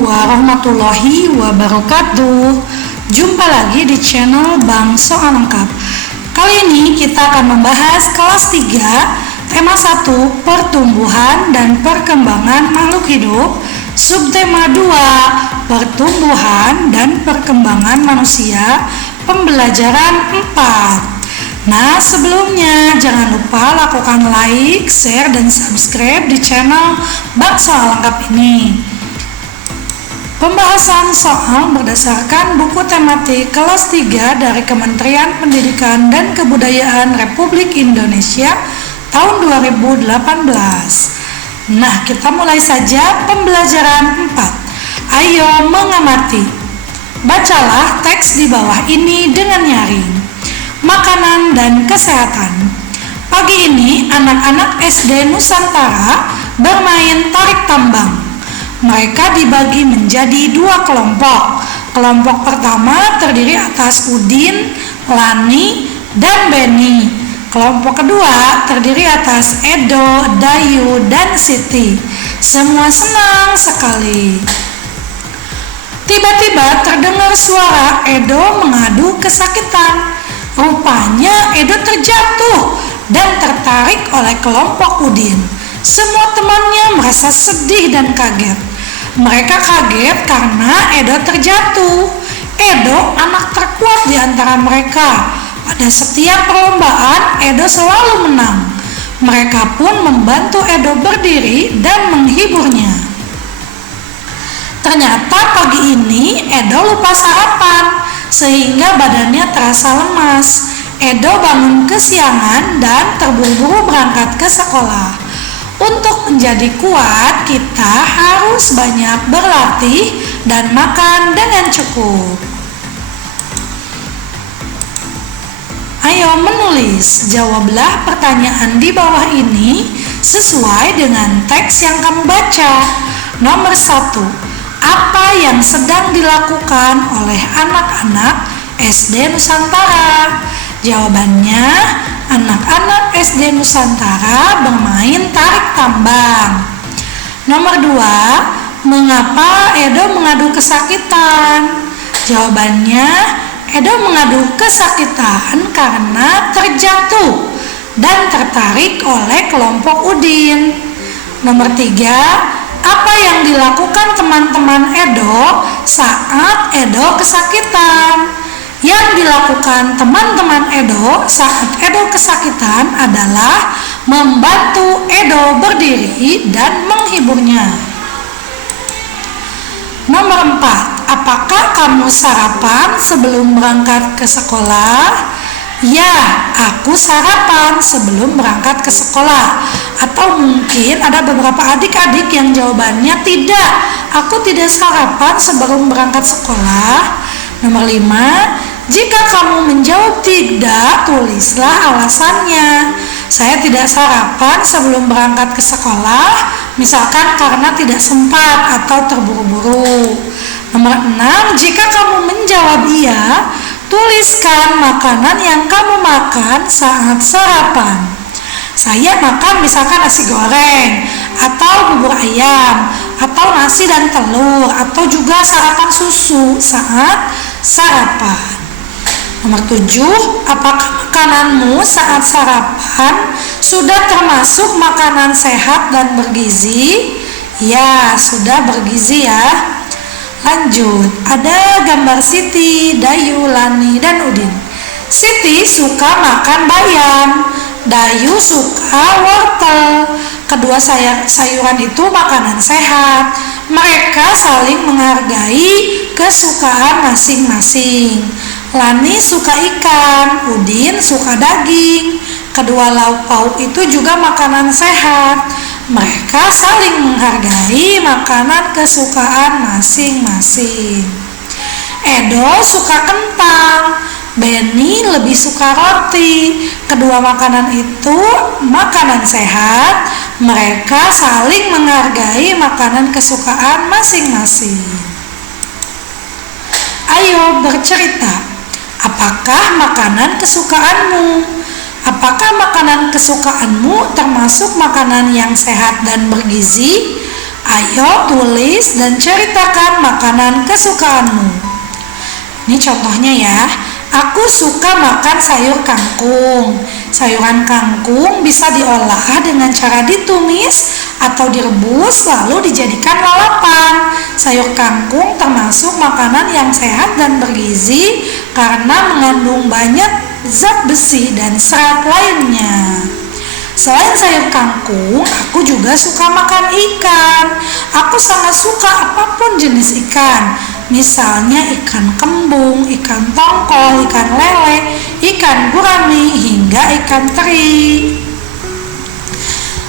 Assalamualaikum warahmatullahi wabarakatuh. Jumpa lagi di channel Bang Soal Lengkap. Kali ini kita akan membahas kelas 3, tema 1, pertumbuhan dan perkembangan makhluk hidup. Subtema 2, pertumbuhan dan perkembangan manusia, pembelajaran 4. Nah, sebelumnya jangan lupa lakukan like, share, dan subscribe di channel Bang Soal Lengkap ini. Pembahasan soal berdasarkan buku tematik kelas 3 dari Kementerian Pendidikan dan Kebudayaan Republik Indonesia tahun 2018. Nah, kita mulai saja pembelajaran 4. Ayo mengamati. Bacalah teks di bawah ini dengan nyaring. Makanan dan kesehatan. Pagi ini anak-anak SD Nusantara bermain tarik tambang. Mereka dibagi menjadi 2 kelompok. Kelompok pertama terdiri atas Udin, Lani, dan Beni. Kelompok kedua terdiri atas Edo, Dayu, dan Siti. Semua senang sekali. Tiba-tiba terdengar suara Edo mengadu kesakitan. Rupanya Edo terjatuh dan tertarik oleh kelompok Udin. Semua temannya merasa sedih dan kaget. Mereka kaget karena Edo terjatuh. Edo anak terkuat di antara mereka. Pada setiap perlombaan, Edo selalu menang. Mereka pun membantu Edo berdiri dan menghiburnya. Ternyata pagi ini Edo lupa sarapan, sehingga badannya terasa lemas. Edo bangun kesiangan dan terburu-buru berangkat ke sekolah. Untuk menjadi kuat, kita harus banyak berlatih dan makan dengan cukup. Ayo menulis, jawablah pertanyaan di bawah ini sesuai dengan teks yang kamu baca. Nomor 1, apa yang sedang dilakukan oleh anak-anak SD Nusantara? Jawabannya, anak-anak SD Nusantara bermain tarik tambang. Nomor 2, mengapa Edo mengadu kesakitan? Jawabannya, Edo mengadu kesakitan karena terjatuh dan tertarik oleh kelompok Udin. Nomor 3, apa yang dilakukan teman-teman Edo saat Edo kesakitan? Yang dilakukan teman-teman Edo saat Edo kesakitan adalah membantu Edo berdiri dan menghiburnya. Nomor 4, apakah kamu sarapan sebelum berangkat ke sekolah? Ya, aku sarapan sebelum berangkat ke sekolah. Atau mungkin ada beberapa adik-adik yang jawabannya tidak, aku tidak sarapan sebelum berangkat sekolah. Nomor 5, jika kamu menjawab tidak, tulislah alasannya. Saya tidak sarapan sebelum berangkat ke sekolah, misalkan karena tidak sempat atau terburu-buru. Nomor 6, jika kamu menjawab iya, tuliskan makanan yang kamu makan saat sarapan. Saya makan misalkan nasi goreng, atau bubur ayam, atau nasi dan telur, atau juga sarapan susu saat sarapan. Nomor 7, apakah makananmu saat sarapan sudah termasuk makanan sehat dan bergizi? Ya, sudah bergizi ya. Lanjut, ada gambar Siti, Dayu, Lani, dan Udin. Siti suka makan bayam, Dayu suka wortel. Kedua sayuran itu makanan sehat. Mereka saling menghargai kesukaan masing-masing. Lani suka ikan, Udin suka daging. Kedua lauk pauk itu juga makanan sehat. Mereka saling menghargai makanan kesukaan masing-masing. Edo suka kentang, Beni lebih suka roti. Kedua makanan itu makanan sehat. Mereka saling menghargai makanan kesukaan masing-masing. Ayo bercerita. Apakah makanan kesukaanmu? Apakah makanan kesukaanmu termasuk makanan yang sehat dan bergizi? Ayo tulis dan ceritakan makanan kesukaanmu. Ini contohnya ya. Aku suka makan sayur kangkung. Sayuran kangkung bisa diolah dengan cara ditumis atau direbus lalu dijadikan lalapan. Sayur kangkung termasuk makanan yang sehat dan bergizi karena mengandung banyak zat besi dan serat lainnya. Selain sayur kangkung, aku juga suka makan ikan. Aku sangat suka apapun jenis ikan. Misalnya ikan kembung, ikan tongkol, ikan lele, ikan gurami, hingga ikan teri.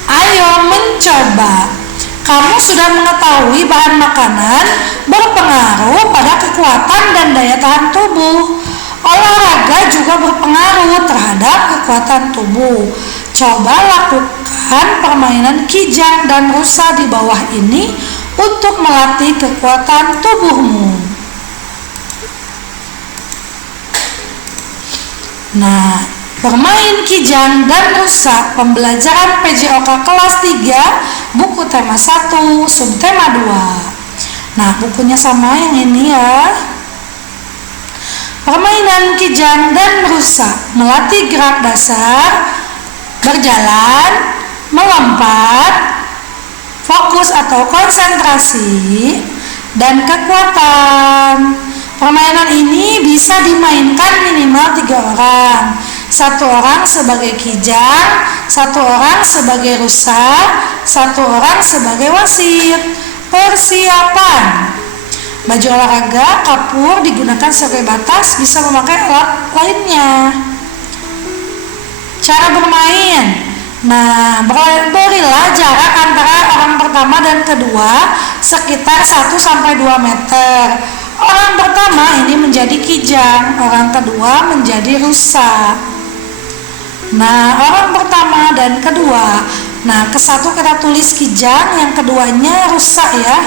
Ayo mencoba. Kamu sudah mengetahui bahan makanan berpengaruh pada kekuatan dan daya tahan tubuh. Olahraga juga berpengaruh terhadap kekuatan tubuh. Coba lakukan permainan kijang dan rusa di bawah ini untuk melatih kekuatan tubuhmu. Nah, bermain kijang dan rusa pembelajaran PJOK kelas 3, buku tema 1, subtema 2. Nah, bukunya sama yang ini ya. Permainan kijang dan rusa melatih gerak dasar, berjalan, melompat, fokus atau konsentrasi, dan kekuatan. Permainan ini bisa dimainkan minimal 3 orang. 1 orang sebagai kijang, 1 orang sebagai rusa, 1 orang sebagai wasit. Persiapan. Baju olahraga, kapur digunakan sebagai batas, bisa memakai alat lainnya. Cara bermain. Nah, berilah jarak antara orang pertama dan kedua sekitar 1-2 meter. Orang pertama ini menjadi kijang, orang kedua menjadi rusa. Nah, orang pertama dan kedua. Nah, ke satu kita tulis kijang, yang keduanya rusa ya.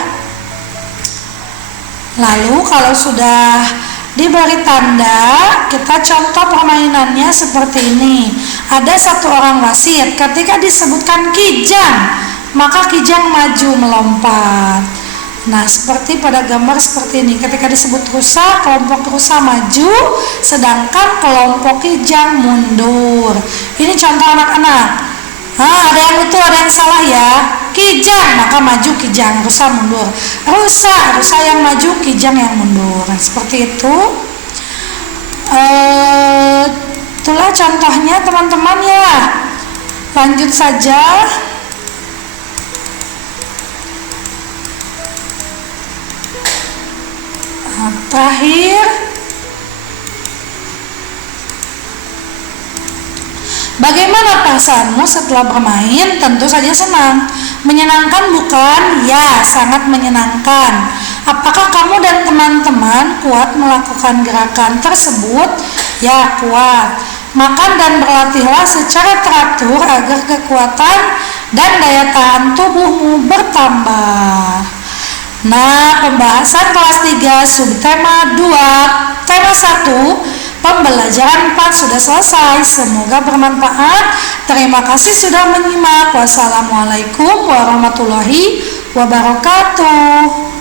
Lalu kalau sudah diberi tanda, kita contoh permainannya seperti ini. Ada 1 orang wasit, ketika disebutkan kijang, maka kijang maju melompat. Nah, seperti pada gambar seperti ini. Ketika disebut rusa, kelompok rusa maju, sedangkan kelompok kijang mundur. Ini contoh anak-anak. Ada yang betul, ada yang salah ya. Kijang, maka maju kijang, rusa mundur. Rusa yang maju, kijang yang mundur. Nah, seperti itu. Itulah contohnya teman-teman ya. Lanjut saja. Terakhir, bagaimana perasaanmu setelah bermain? Tentu saja senang. Menyenangkan bukan? Ya, sangat menyenangkan. Apakah kamu dan teman-teman kuat melakukan gerakan tersebut? Ya, kuat. Makan dan berlatihlah secara teratur agar kekuatan dan daya tahan tubuhmu bertambah. Nah, pembahasan kelas 3 subtema 2 tema 1 pembelajaran 4 sudah selesai. Semoga bermanfaat. Terima kasih sudah menyimak. Wassalamualaikum warahmatullahi wabarakatuh.